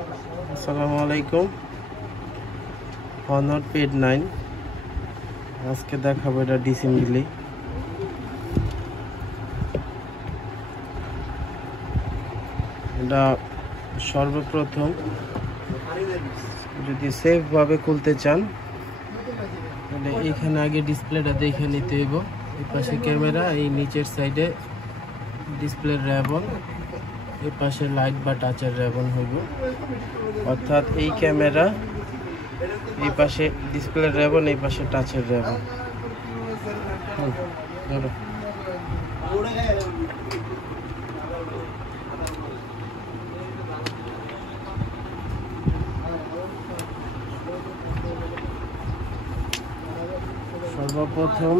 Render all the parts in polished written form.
আসসালামু আলাইকুম। Honor Pad 9 আজকে দেখাবো এটা ডিসেম্বলি। এটা সর্বপ্রথম যদি সেফ ভাবে খুলতে চান তাহলে এখানে আগে ডিসপ্লেটা দেখে নিতে হইব। এই পাশে ক্যামেরা, এই নিচের সাইডে ডিসপ্লে রেবন, এই পাশে লাইট বা টাচের রেবন হইব। অর্থাৎ এই ক্যামেরা, এই পাশে ডিসপ্লে রেবন, এই পাশে টাচের রেবন। সর্বপ্রথম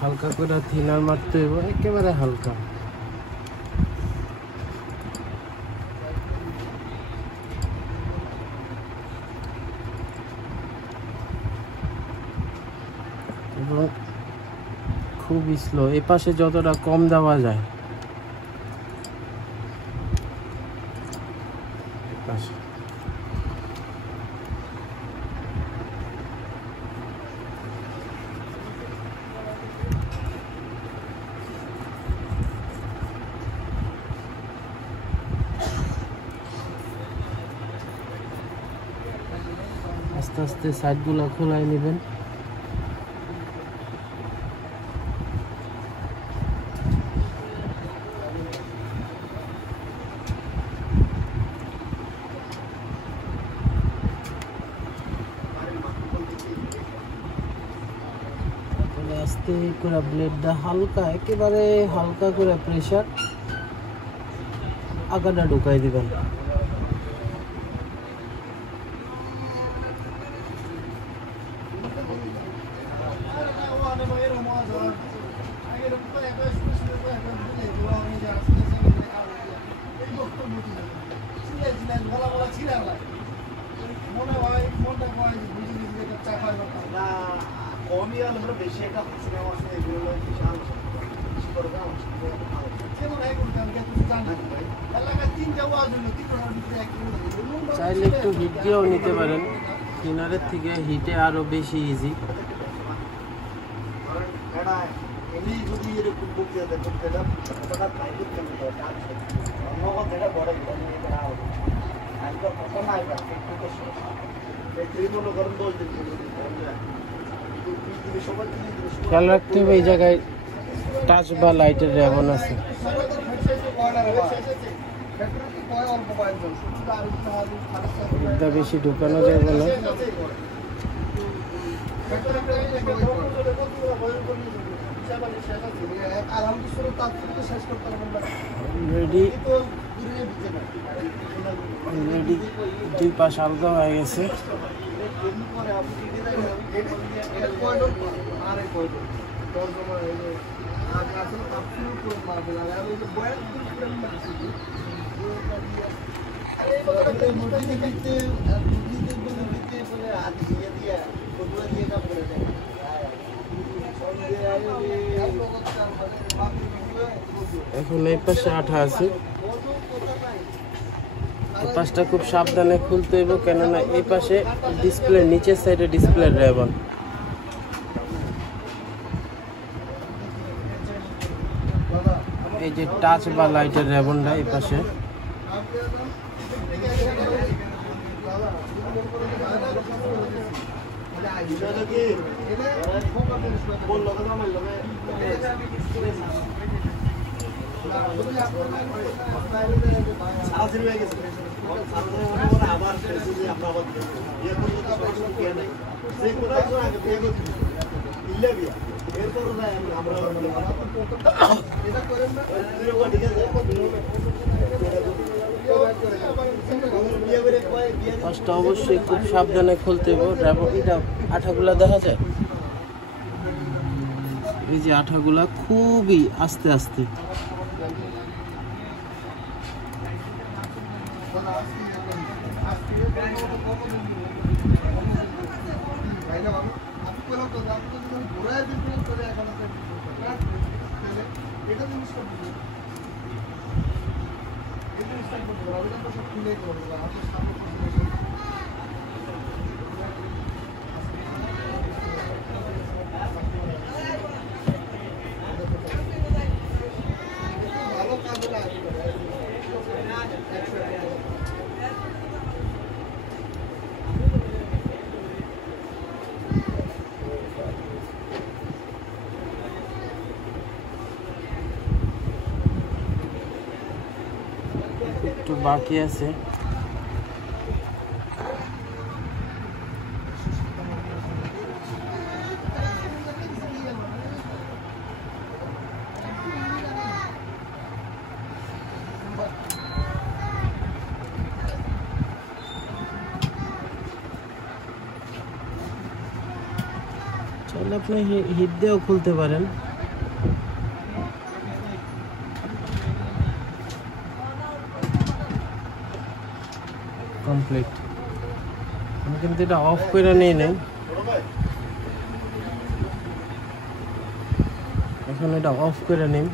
হালকা করে থিনার মারতে হইব, একেবারে হালকা। এবং খুব স্লো, এ পাশে যতটা কম দেওয়া যায় পাশে। আস্তে আস্তে সাইডগুলো খোলাই নেবেন। আস্তে করে ব্লেডটা হালকা, একেবারে হালকা করে প্রেসার আগাটা ঢুকাই দিবেন। চাইলে একটু হিট দিয়েও নিতে পারেন, কিনারের থেকে হিটে আরো বেশি ইজি। খেয়াল রাখতে হবে এই জায়গায় টাচ বা লাইটের রেবন আছে। বেশি ঢুকানো যাবে না। রেডি, দুই পাশ আলগা হয়ে গেছে। এখন এই পাশে আঠা আছে, এই পাশটা খুব সাবধানে খুলতে হইব, কেননা এই পাশে ডিসপ্লে নিচের সাইডে ডিসপ্লে রেবন। এই যে টাচ বা লাইটের রেবনটা এই পাশে। ফার্স্টটা অবশ্যই খুব সাবধানে খুলতে হবে। এটা আঠাগুলা দেখা যায়, এই যে আঠাগুলা খুবই আস্তে আস্তে। একটু বাকি আছে। চাইলে আপনি হিট দিয়েও খুলতে পারেন। কমপ্লিট। আমি কিন্তু এটা অফ করে নিয়ে নেই, এখন এটা অফ করে নিন।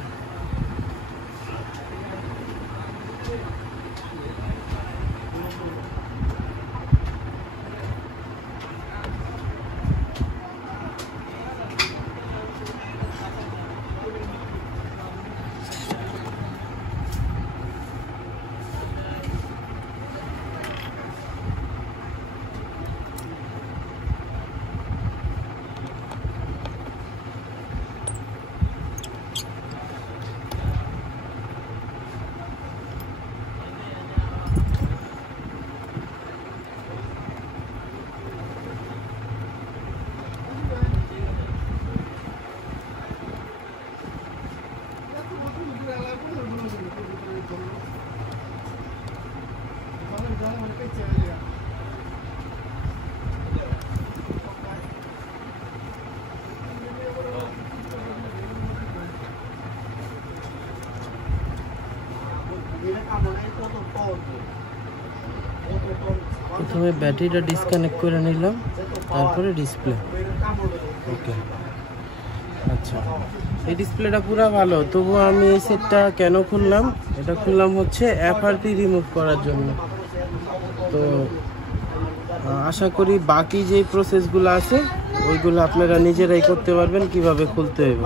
প্রথমে ব্যাটারিটা ডিসকানেক্ট করে নিলাম, তারপরে ডিসপ্লে। ওকে, আচ্ছা, এই ডিসপ্লেটা পুরো ভালো, তবুও আমি এই সেটটা কেন খুললাম, এটা খুললাম হচ্ছে এফআরপি রিমুভ করার জন্য। তো আশা করি বাকি যে প্রসেসগুলো আছে ওইগুলো আপনারা নিজেরাই করতে পারবেন, কিভাবে খুলতে হবে।